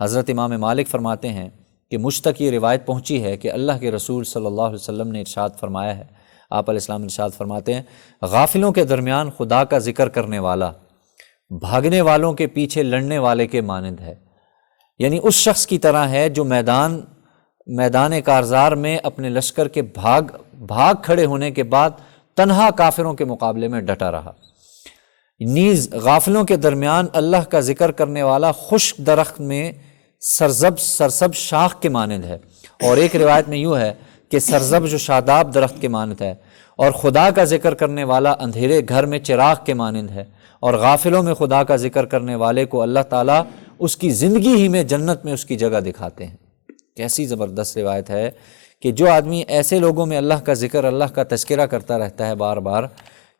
حضرت امام مالک فرماتے ہیں کہ مجھ تک یہ روایت پہنچی ہے کہ اللہ کے رسول صلی اللہ علیہ وسلم نے ارشاد فرمایا ہے، آپ علیہ السلام ارشاد فرماتے ہیں، غافلوں کے درمیان خدا کا ذکر کرنے والا بھاگنے والوں کے پیچھے لڑنے والے کے مانند ہے۔ یعنی اس شخص کی طرح ہے جو میدان کارزار میں اپنے لشکر کے بھاگ کھڑے ہونے کے بعد تنہا کافروں کے مقابلے میں ڈٹا رہا۔ نیز غافلوں کے درمیان اللہ کا ذکر کرنے والا خشک درخت میں سرسبز شاخ کے مانند ہے، اور ایک روایت میں یوں ہے کہ سرسبز و شاداب درخت کے مانند ہے، اور خدا کا ذکر کرنے والا اندھیرے گھر میں چراغ کے مانند ہے، اور غافلوں میں خدا کا ذکر کرنے والے کو اللہ تعالیٰ اس کی زندگی ہی میں جنت میں اس کی جگہ دکھاتے ہیں۔ کیسی زبردست روایت ہے کہ جو آدمی ایسے لوگوں میں اللہ کا ذکر، اللہ کا تذکرہ کرتا رہتا ہے بار بار،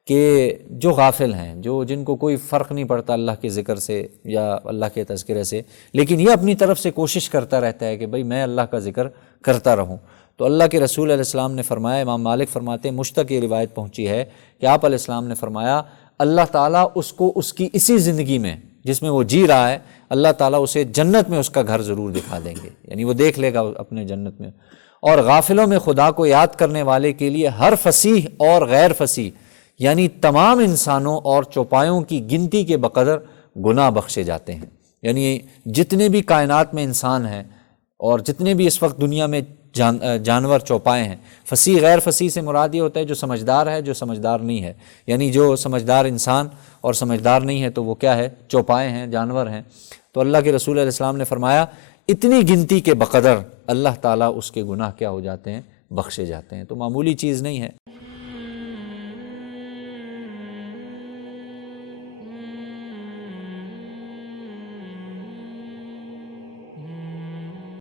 کہ جو غافل ہیں، جن کو کوئی فرق نہیں پڑتا اللہ کے ذکر سے یا اللہ کے تذکرے سے، لیکن یہ اپنی طرف سے کوشش کرتا رہتا ہے کہ بھئی میں اللہ کا ذکر کرتا رہوں، تو اللہ کے رسول علیہ السلام نے فرمایا، امام مالک فرماتے ہیں مجھ تک یہ روایت پہنچی ہے کہ آپ علیہ السلام نے فرمایا اللہ تعالیٰ اس کو اس کی اسی زندگی میں جس میں وہ جی رہا ہے، اللہ تعالیٰ اسے جنت میں اس کا گھر ضرور دکھا دیں گے، یعنی وہ دیکھ لے گا اپنے جنت میں۔ اور غافلوں میں خدا کو یاد کرنے والے کے لیے ہر فصیح اور غیر فصیح، یعنی تمام انسانوں اور چوپایوں کی گنتی کے بقدر گناہ بخشے جاتے ہیں۔ یعنی جتنے بھی کائنات میں انسان ہیں اور جتنے بھی اس وقت دنیا میں جانور چوپائے ہیں، فصیح غیر فصیح سے مراد یہ ہوتا ہے جو سمجھدار ہے، جو سمجھدار نہیں ہے، یعنی جو سمجھدار انسان اور سمجھدار نہیں ہے تو وہ کیا ہے؟ چوپائے ہیں، جانور ہیں۔ تو اللہ کے رسول علیہ السلام نے فرمایا اتنی گنتی کے بقدر اللہ تعالیٰ اس کے گناہ کیا ہو جاتے ہیں؟ بخشے جاتے ہیں۔ تو معمولی چیز نہیں ہے۔